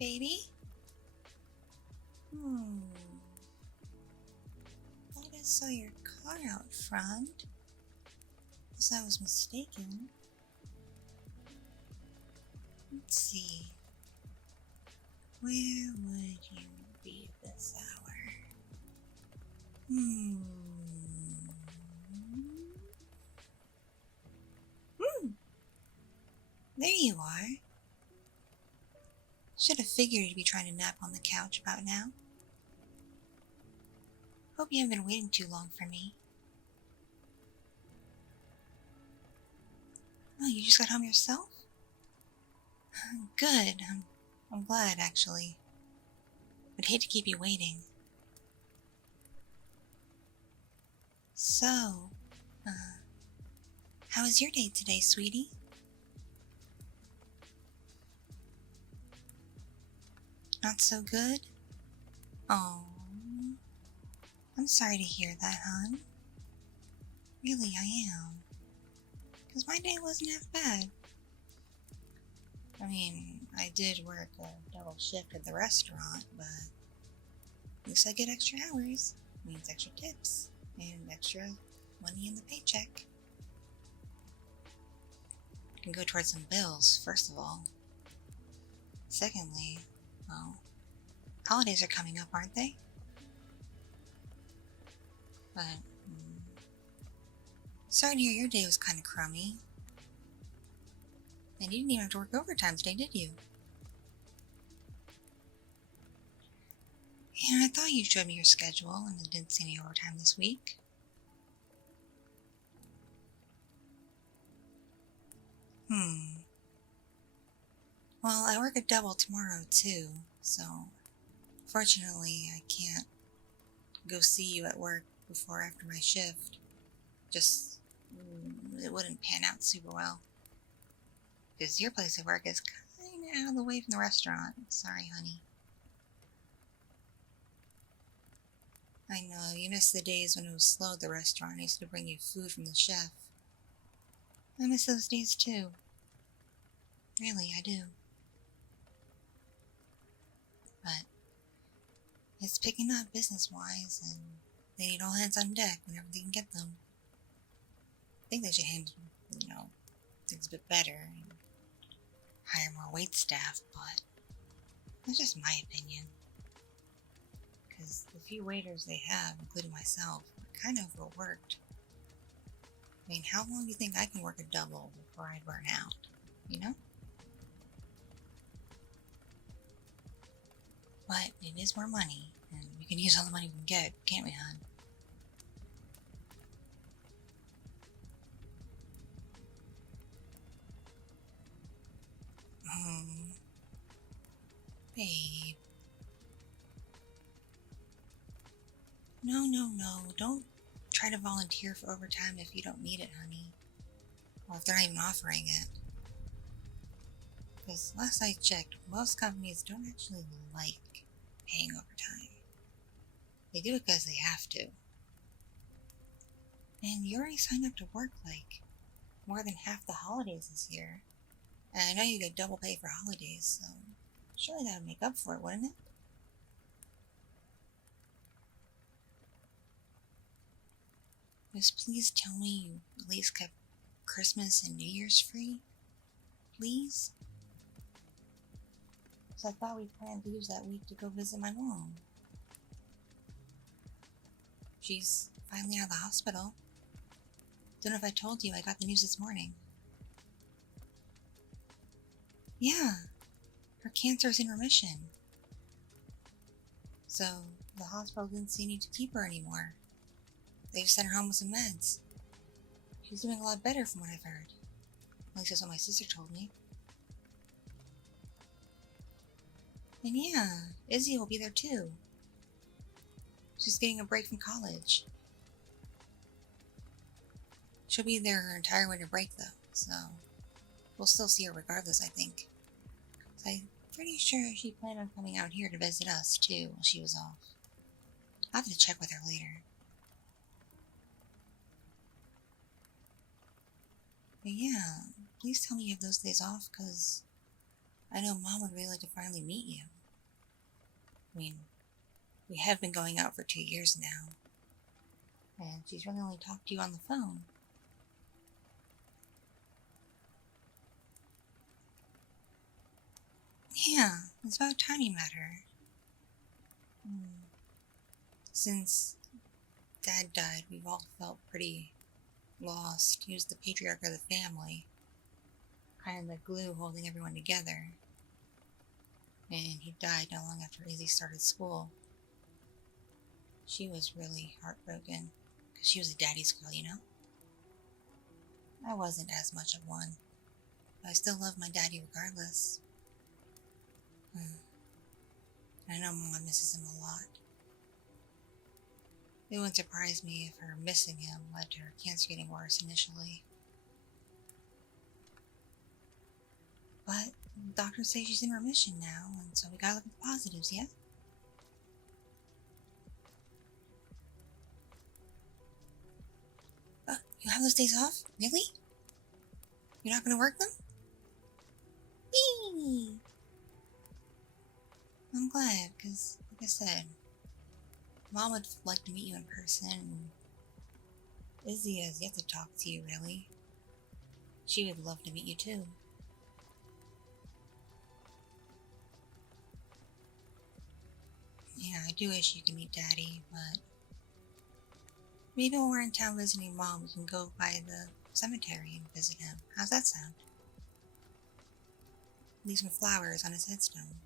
baby? Thought I saw your car out front. Unless I was mistaken. Let's see. Where would you be at this hour? There you are. Should have figured you'd be trying to nap on the couch about now. Hope you haven't been waiting too long for me. Oh, you just got home yourself? Good. I'm glad, actually. I'd hate to keep you waiting. So, how was your day today, sweetie? Not so good? Oh, I'm sorry to hear that, hon. Really, I am. Because my day wasn't half bad. I mean, I did work a double shift at the restaurant, but at least I get extra hours. Means extra tips and extra money in the paycheck. Can go towards some bills, first of all. Secondly, well, holidays are coming up, aren't they? But, sorry to hear your day was kind of crummy. And you didn't even have to work overtime today, did you? Yeah, I thought you showed me your schedule and I didn't see any overtime this week. Well, I work a double tomorrow too, so fortunately I can't go see you at work before or after my shift. Just, it wouldn't pan out super well. Because your place of work is kinda out of the way from the restaurant. Sorry, honey. I know, you miss the days when it was slow at the restaurant and I used to bring you food from the chef. I miss those days too. Really, I do. But it's picking up business-wise, and they need all hands on deck whenever they can get them. I think they should handle, things a bit better and hire more wait staff, but that's just my opinion. Because the few waiters they have, including myself, are kind of overworked. I mean, how long do you think I can work a double before I burn out, you know? But it is more money, and we can use all the money we can get, can't we, hon? Babe. No. Don't try to volunteer for overtime if you don't need it, honey. Or if they're not even offering it. Because last I checked, most companies don't actually like paying overtime. They do it because they have to. And you already signed up to work like more than half the holidays this year. And I know you get double pay for holidays, so surely that would make up for it, wouldn't it? Just please tell me you at least kept Christmas and New Year's free? Please? Because I thought we planned to use that week to go visit my mom. She's finally out of the hospital. Don't know if I told you, I got the news this morning. Yeah, her cancer's in remission. So, the hospital didn't see need to keep her anymore. They just sent her home with some meds. She's doing a lot better from what I've heard. At least that's what my sister told me. And yeah, Izzy will be there too. She's getting a break from college. She'll be there her entire winter break though, so we'll still see her regardless, I think. I'm pretty sure she planned on coming out here to visit us too while she was off. I'll have to check with her later. But yeah, please tell me you have those days off, because I know Mom would really like to finally meet you. I mean, we have been going out for 2 years now, and she's really only talked to you on the phone. Yeah, it's about time you met her. Since Dad died, we've all felt pretty lost. He was the patriarch of the family, kind of the glue holding everyone together. And he died not long after Izzy started school. She was really heartbroken, because she was a daddy's girl, you know? I wasn't as much of one, but I still love my daddy regardless. I know Mom misses him a lot. It wouldn't surprise me if her missing him led to her cancer getting worse initially. But doctors say she's in remission now, and so we gotta look at the positives, yeah? You have those days off? Really? You're not gonna work them? Whee! I'm glad, because, like I said, Mom would like to meet you in person, and Izzy has yet to talk to you, really. She would love to meet you, too. Yeah, I do wish you could meet Daddy, but maybe when we're in town visiting Mom, we can go by the cemetery and visit him. How's that sound? Leave some flowers on his headstone.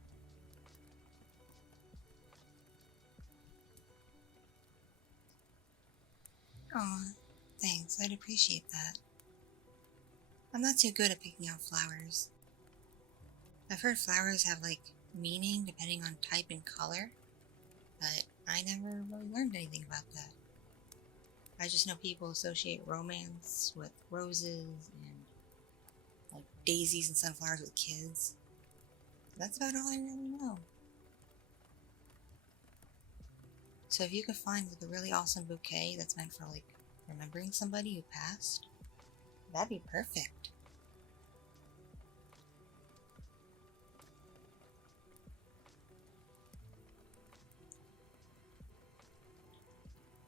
Aw, thanks, I'd appreciate that. I'm not too good at picking out flowers. I've heard flowers have, meaning depending on type and color, but I never really learned anything about that. I just know people associate romance with roses and, daisies and sunflowers with kids. That's about all I really know. So if you could find, a really awesome bouquet that's meant for, remembering somebody who passed, that'd be perfect.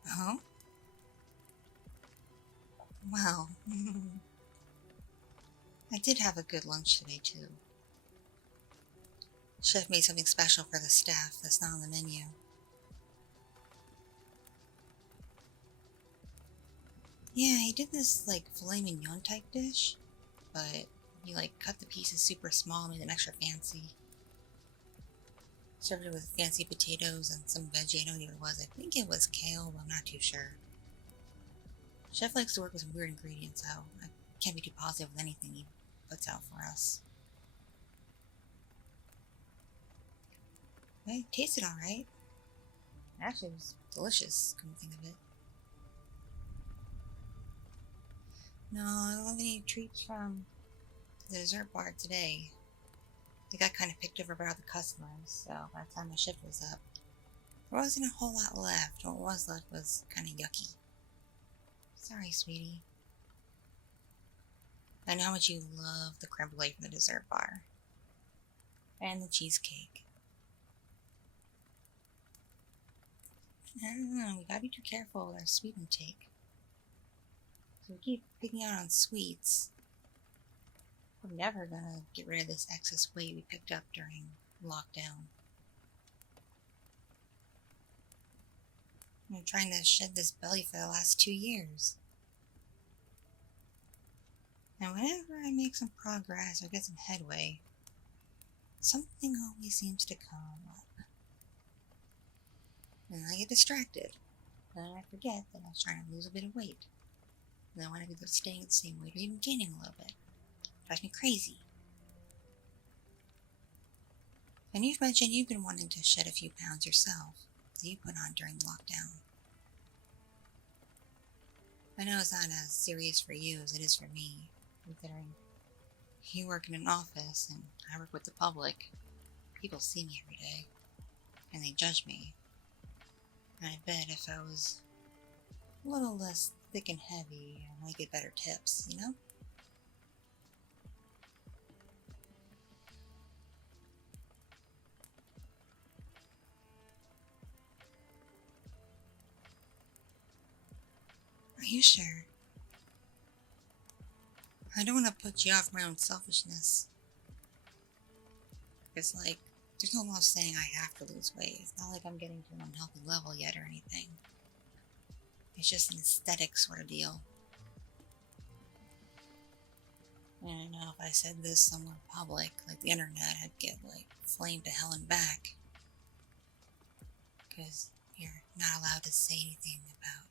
Huh? Wow. I did have a good lunch today, too. Chef made something special for the staff that's not on the menu. Yeah, he did this, filet mignon type dish, but he, cut the pieces super small and made them extra fancy. Served it with fancy potatoes and some veggie. I don't know what it was. I think it was kale, but I'm not too sure. Chef likes to work with some weird ingredients, so I can't be too positive with anything he puts out for us. But it tasted alright. Actually, it was delicious, come to think of it. No, I don't have any treats from the dessert bar today. They got kind of picked over by other customers, so by the time my shift was up, there wasn't a whole lot left. What was left was kind of yucky. Sorry, sweetie. I know how much you love the creme brulee from the dessert bar. And the cheesecake. I don't know, we gotta be too careful with our sweet intake. So we keep picking out on sweets. We're never gonna get rid of this excess weight we picked up during lockdown. I've been trying to shed this belly for the last 2 years. And whenever I make some progress or get some headway, something always seems to come up. And I get distracted. And I forget that I was trying to lose a bit of weight. And then I want to be staying at the same weight or even gaining a little bit. It drives me crazy. And you've mentioned you've been wanting to shed a few pounds yourself that you put on during lockdown. I know it's not as serious for you as it is for me, considering you work in an office and I work with the public. People see me every day, and they judge me. And I bet if I was a little less thick and heavy, I might get better tips, you know? you sure? I don't want to put you off my own selfishness. It's like, there's no law saying I have to lose weight. It's not like I'm getting to an unhealthy level yet or anything. It's just an aesthetic sort of deal. And I know if I said this somewhere public, like the internet, I'd get like flamed to hell and back. Because you're not allowed to say anything about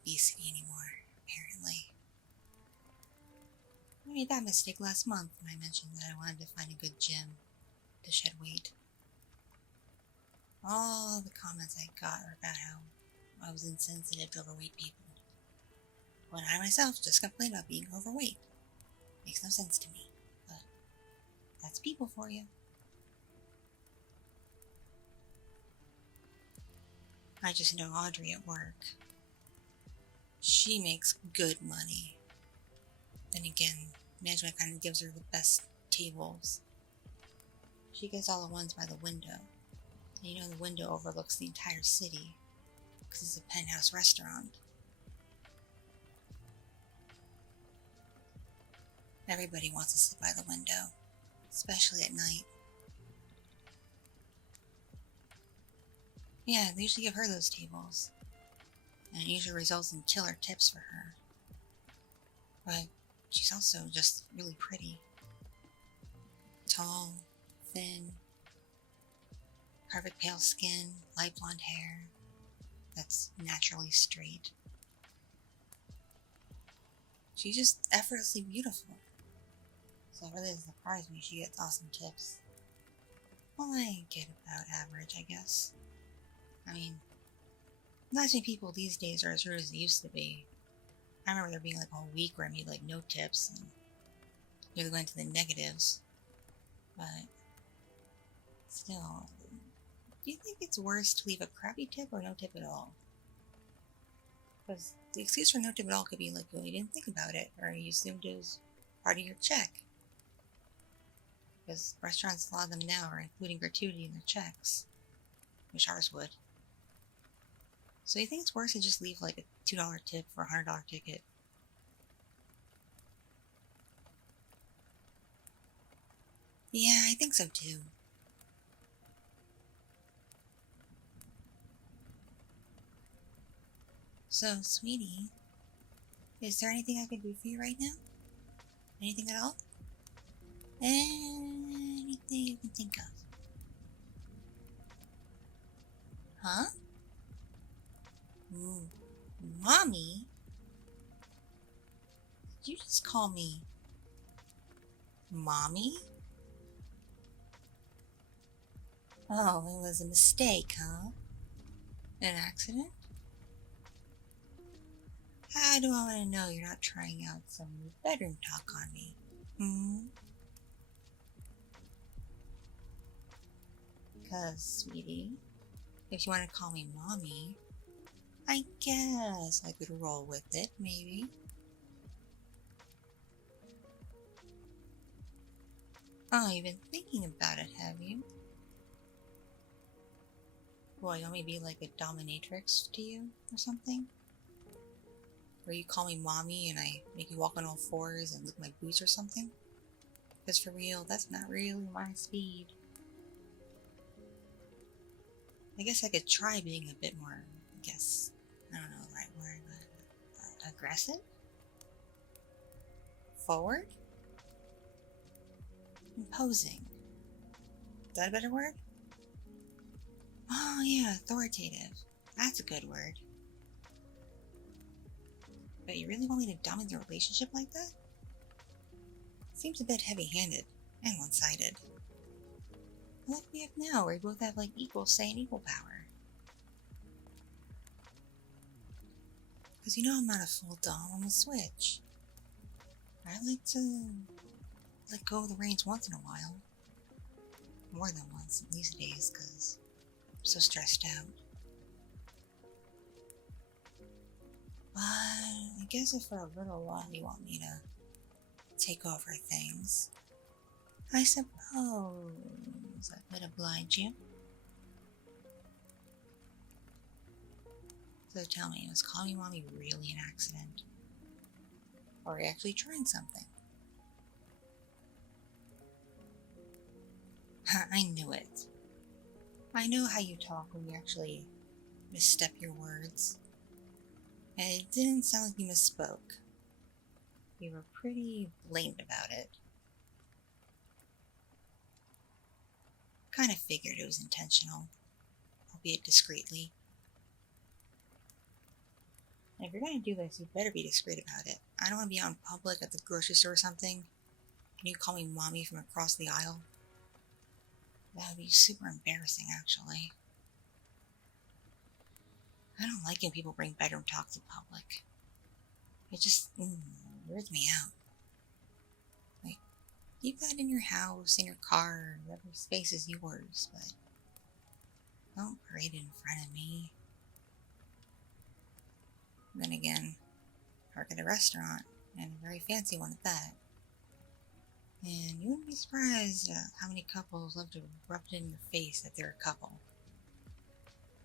obesity anymore, apparently. I made that mistake last month when I mentioned that I wanted to find a good gym to shed weight. All the comments I got were about how I was insensitive to overweight people, when I myself just complained about being overweight. Makes no sense to me, but that's people for you. I just know Audrey at work. She makes good money. Then again, management kind of gives her the best tables. She gets all the ones by the window. And you know the window overlooks the entire city, because it's a penthouse restaurant. Everybody wants to sit by the window, especially at night. Yeah, they usually give her those tables, and it usually results in killer tips for her. But she's also just really pretty. Tall, thin, perfect pale skin, light blonde hair that's naturally straight. She's just effortlessly beautiful. So it really doesn't surprise me she gets awesome tips. Well, I get about average, I guess. I mean, not as many people these days are as rude as they used to be. I remember there being like a whole week where I made like no tips and nearly went to the negatives. But still, do you think it's worse to leave a crappy tip or no tip at all? Because the excuse for no tip at all could be like, well, you didn't think about it, or you assumed it was part of your check. Because restaurants, a lot of them now, are including gratuity in their checks, which ours would. So you think it's worse to just leave like a $2 tip for a $100 ticket? Yeah, I think so too. So, sweetie, is there anything I can do for you right now? Anything at all? Anything you can think of? Huh? Ooh, Mommy? Did you just call me Mommy? Oh, it was a mistake, huh? An accident? How do I want to know you're not trying out some bedroom talk on me? Hmm? 'Cause, sweetie, if you want to call me Mommy, I guess I could roll with it, maybe. Oh, you've been thinking about it, have you? Well, you want me to be like a dominatrix to you or something? Where you call me Mommy and I make you walk on all fours and lick my boots or something? Because for real, that's not really my speed. I guess I could try being a bit more, I don't know the right word, but aggressive? Forward? Imposing. Is that a better word? Oh yeah, authoritative. That's a good word. But you really want me to dominate the relationship like that? Seems a bit heavy-handed and one-sided. Like we have now, where we both have like equal say and equal power. Because you know I'm not a full dom, I'm a switch. I like to let go of the reins once in a while. More than once these days, because I'm so stressed out. But I guess if for a little while you want me to take over things, I suppose I could oblige you. So tell me, was calling me mommy really an accident? Or are you actually trying something? I knew it. I know how you talk when you actually misstep your words. And it didn't sound like you misspoke. You were pretty blatant about it. Kind of figured it was intentional, albeit discreetly. And if you're going to do this, you better be discreet about it. I don't want to be out in public at the grocery store or something, and you call me mommy from across the aisle. That would be super embarrassing, actually. I don't like when people bring bedroom talk to public. It just weirds me out. Like, keep that in your house, in your car, whatever space is yours, but don't parade it in front of me. Then again, I work at a restaurant, and a very fancy one at that. And you wouldn't be surprised how many couples love to rub it in your face that they're a couple.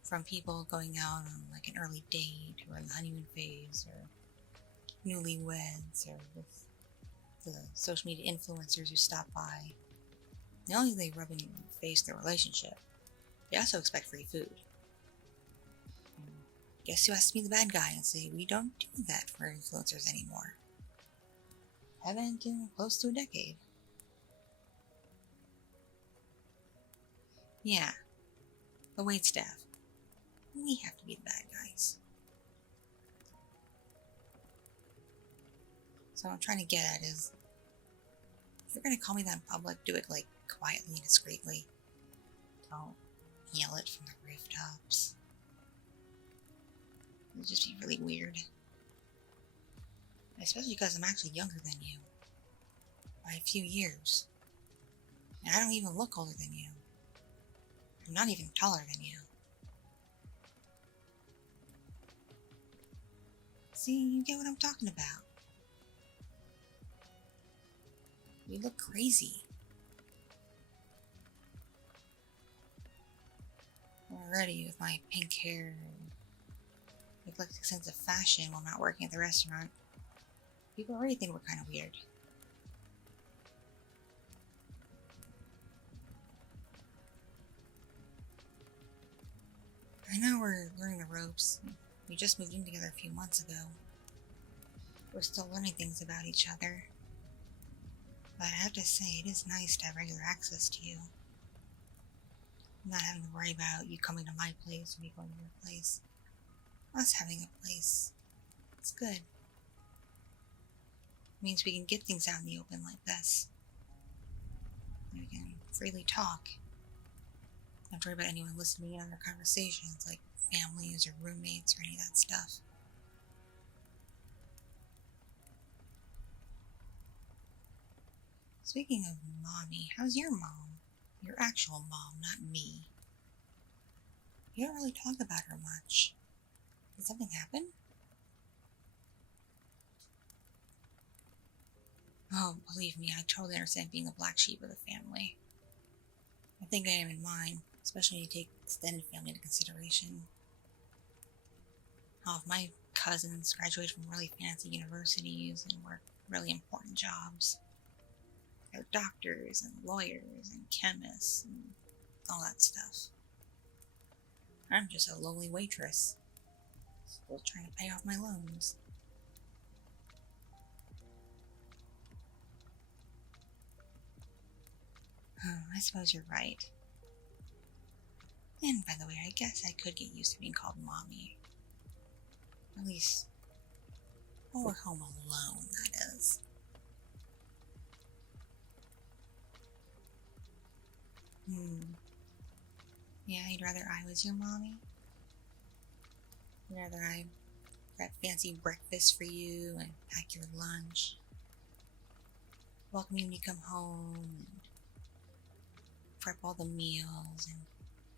From people going out on like an early date, or in the honeymoon phase, or newlyweds, or with the social media influencers who stop by. Not only do they rub in your face their relationship, they also expect free food. And guess who has to be the bad guy and say, we don't do that for influencers anymore? Haven't in close to a decade. Yeah, the waitstaff. We have to be the bad guys. So what I'm trying to get at is, if you're going to call me that in public, do it like quietly and discreetly. Don't yell it from the rooftops. It would just be really weird. Especially because I'm actually younger than you. By a few years. And I don't even look older than you. I'm not even taller than you. See, you get what I'm talking about. You look crazy. Already with my pink hair and eclectic sense of fashion while not working at the restaurant, people already think we're kind of weird. I know we're learning the ropes. We just moved in together a few months ago. We're still learning things about each other. But I have to say, it is nice to have regular access to you. Not having to worry about you coming to my place or me going to your place. Us having a place. It's good. It means we can get things out in the open like this. We can freely talk. Not have to worry about anyone listening in on our conversations, like families or roommates or any of that stuff. Speaking of mommy, how's your mom? Your actual mom, not me. You don't really talk about her much. Did something happen? Oh, believe me, I totally understand being the black sheep of the family. I think I am in mine, especially when you take extended family into consideration. All of my cousins graduated from really fancy universities and work really important jobs. They're doctors and lawyers and chemists and all that stuff. I'm just a lowly waitress, still trying to pay off my loans. Oh, I suppose you're right. And by the way, I guess I could get used to being called mommy. At least, while we're home alone, that is. Yeah, you'd rather I was your mommy? You'd rather I grab fancy breakfast for you and pack your lunch? Welcome you when you come home and prep all the meals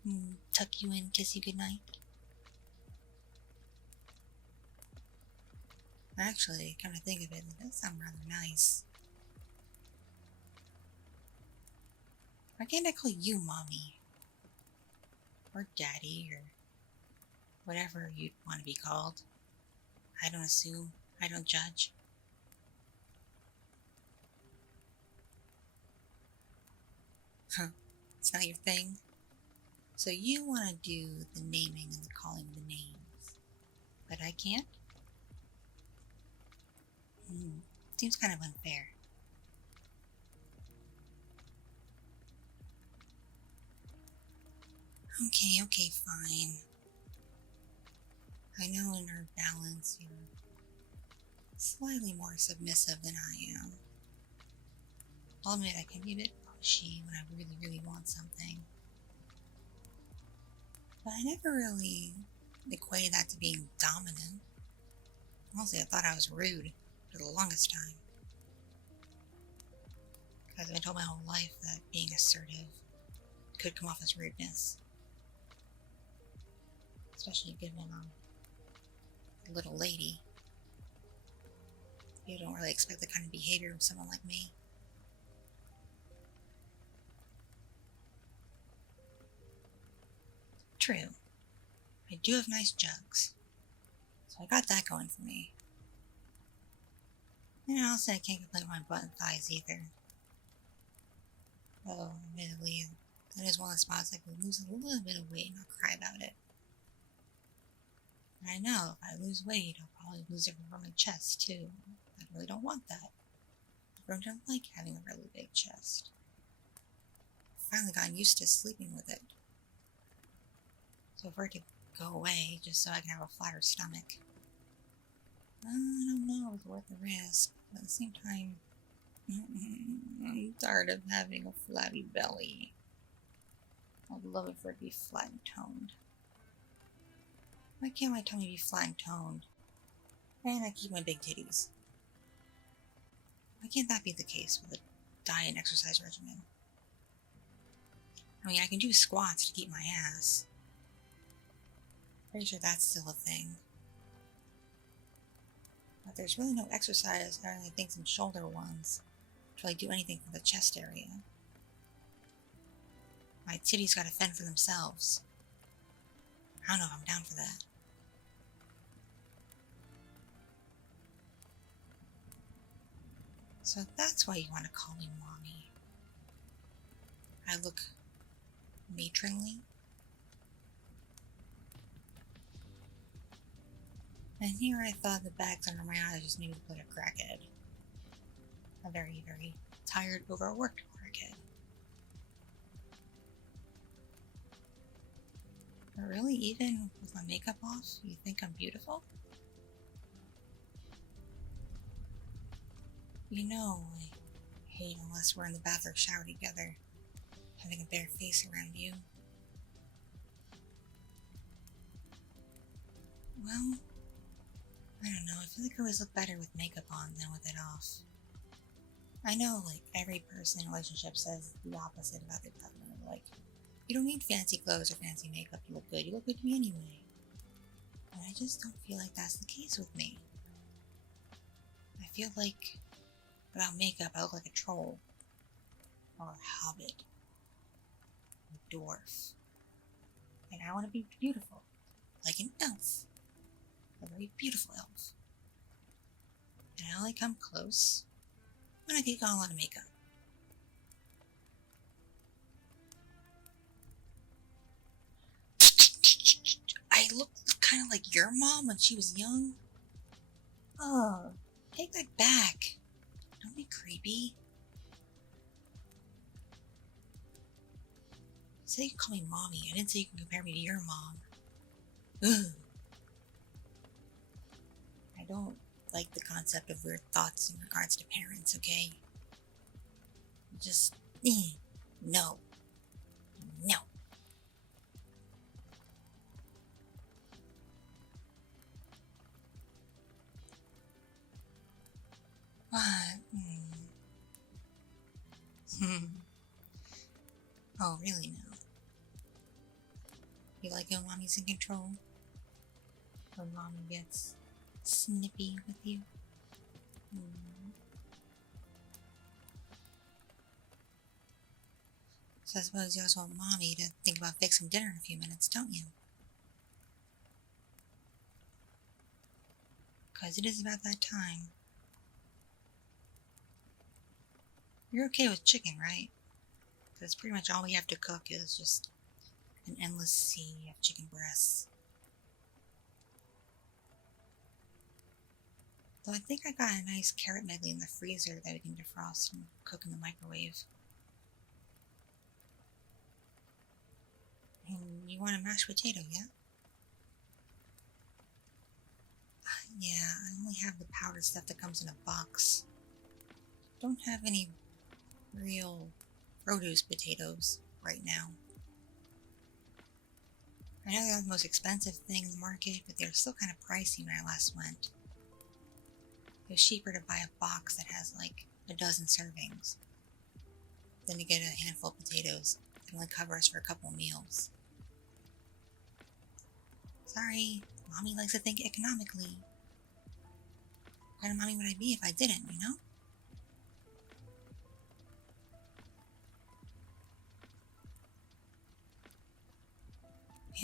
and tuck you in, kiss you goodnight? Actually, come to think of it, that does sound rather nice. Why can't I call you mommy? Or daddy, or whatever you'd want to be called. I don't assume. I don't judge. Huh. It's not your thing. So you want to do the naming and the calling of the names. But I can't? Seems kind of unfair. Okay, fine. I know in our balance you're slightly more submissive than I am. I'll admit I can be a bit pushy when I really want something. But I never really equated that to being dominant. Mostly I thought I was rude for the longest time. Because I've been told my whole life that being assertive could come off as rudeness. Especially given a little lady. You don't really expect that kind of behavior from someone like me. True. I do have nice jugs. So I got that going for me. And also I can't complain about my butt and thighs either. Though, admittedly, that is one of the spots I could lose a little bit of weight and not cry about it. And I know if I lose weight, I'll probably lose it from my chest too. I really don't want that. I don't like having a really big chest. I've finally gotten used to sleeping with it. So for it to go away, just so I can have a flatter stomach. I don't know if it's worth the risk, but at the same time, I'm tired of having a flabby belly. I'd love it for it to be flat and toned. Why can't my tummy be flat and toned? And I keep my big titties. Why can't that be the case with a diet and exercise regimen? I mean, I can do squats to keep my ass. Pretty sure that's still a thing. But there's really no exercise other than I think some shoulder ones to really do anything for the chest area. My titties gotta fend for themselves. I don't know if I'm down for that. So that's why you want to call me mommy. I look matronly. And here I thought the bags under my eyes just made me look like a crackhead. A very tired, overworked crackhead. But really, even with my makeup off, you think I'm beautiful? You know, I hate unless we're in the bath or shower together, having a bare face around you. Well, I don't know, I feel like I always look better with makeup on than with it off. I know, like, every person in a relationship says the opposite about their partner. Like, you don't need fancy clothes or fancy makeup to look good. You look good to me anyway. But I just don't feel like that's the case with me. I feel like without makeup, I look like a troll. Or a hobbit. A dwarf. And I want to be beautiful. Like an elf. A very beautiful elf. And I only come close when I take on a lot of makeup. I look kind of like your mom when she was young. Oh, take that back. Don't be creepy. Say you can call me mommy. I didn't say you can compare me to your mom. Ugh. I don't like the concept of weird thoughts in regards to parents, okay? Just, no. No. What? Oh, really now? You like when mommy's in control? When mommy gets snippy with you? So I suppose you also want mommy to think about fixing dinner in a few minutes, don't you? because it is about that time. You're okay with chicken, right? Because pretty much all we have to cook is just an endless sea of chicken breasts. Though I think I got a nice carrot medley in the freezer that we can defrost and cook in the microwave. And you want a mashed potato, yeah? Yeah, I only have the powdered stuff that comes in a box. Don't have any real produce potatoes right now. I know they're the most expensive thing in the market, but they're still kind of pricey when I last went. It was cheaper to buy a box that has like a dozen servings than to get a handful of potatoes that only cover us for a couple meals. Sorry, Mommy likes to think economically. What kind of mommy would I be if I didn't, you know?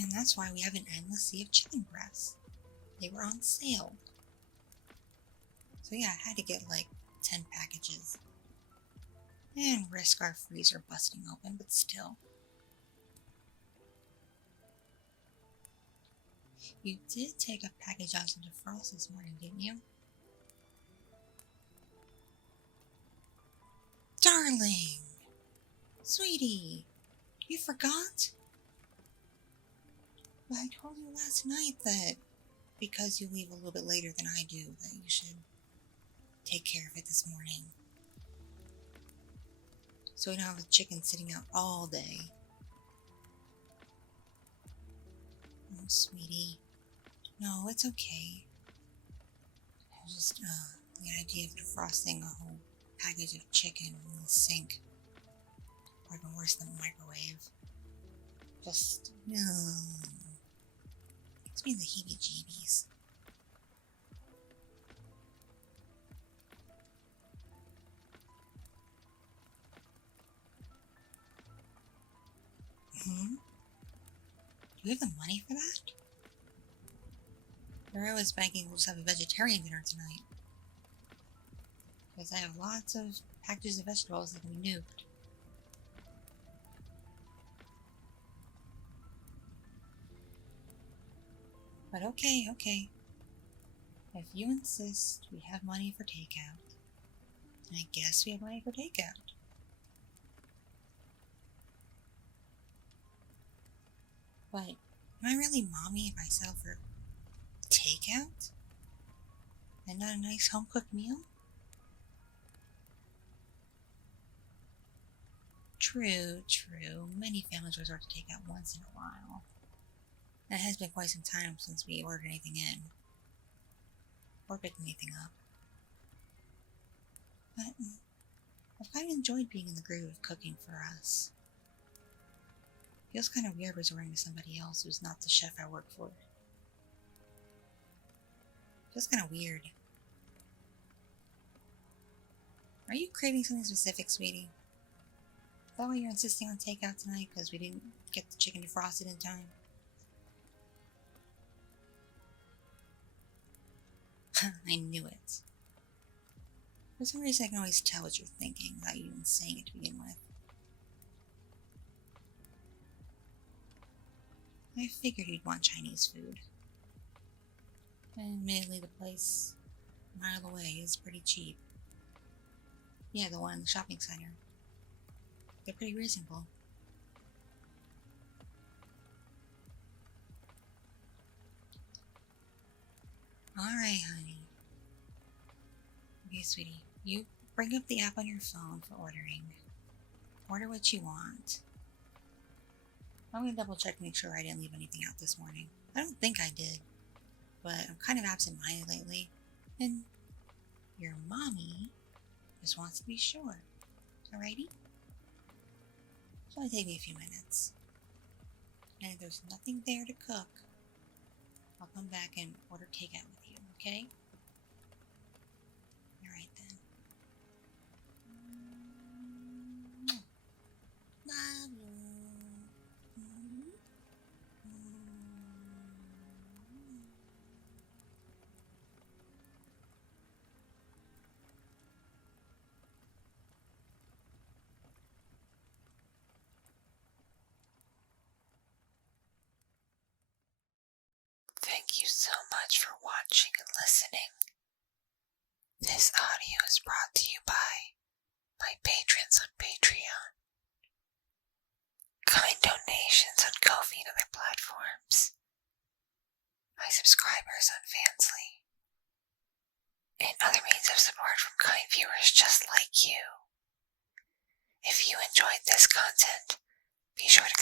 And that's why we have an endless sea of chicken breasts. They were on sale. So yeah, I had to get like 10 packages. And risk our freezer busting open, but still. You did take a package out to defrost this morning, didn't you? Darling! Sweetie! You forgot? But I told you last night that because you leave a little bit later than I do, that you should take care of it this morning. So we don't have the chicken sitting out all day. Oh, sweetie. No, it's okay. Just, the idea of defrosting a whole package of chicken in the sink, or even worse than the microwave, just, gives me the heebie-jeebies. Do you have the money for that? Or I was banking we'll just have a vegetarian dinner tonight. Because I have lots of packages of vegetables that can be nuked. But okay. If you insist, we have money for takeout. And I guess we have money for takeout. But am I really mommy if I settle for takeout? And not a nice home-cooked meal? True. Many families resort to takeout once in a while. And it has been quite some time since we ordered anything in. Or picked anything up. But I've kind of enjoyed being in the groove of cooking for us. Feels kind of weird resorting to somebody else who's not the chef I work for. Feels kind of weird. Are you craving something specific, sweetie? Is that why you're insisting on takeout tonight? Because we didn't get the chicken defrosted in time? I knew it. For some reason I can always tell what you're thinking without you even saying it to begin with. I figured you'd want Chinese food. And admittedly, the place a mile away is pretty cheap. Yeah, the one in the shopping center. They're pretty reasonable. Alright, honey. Okay, sweetie. You bring up the app on your phone for ordering. Order what you want. I'm gonna double check to make sure I didn't leave anything out this morning. I don't think I did. But I'm kind of absent-minded lately. And your mommy just wants to be sure. Alrighty? So it'll take me a few minutes. And if there's nothing there to cook, I'll come back and order takeout with you, okay? Alright then. Love you. much for watching and listening. This audio is brought to you by my patrons on Patreon, kind donations on Ko-fi and other platforms, my subscribers on Fansly, and other means of support from kind viewers just like you. If you enjoyed this content, be sure to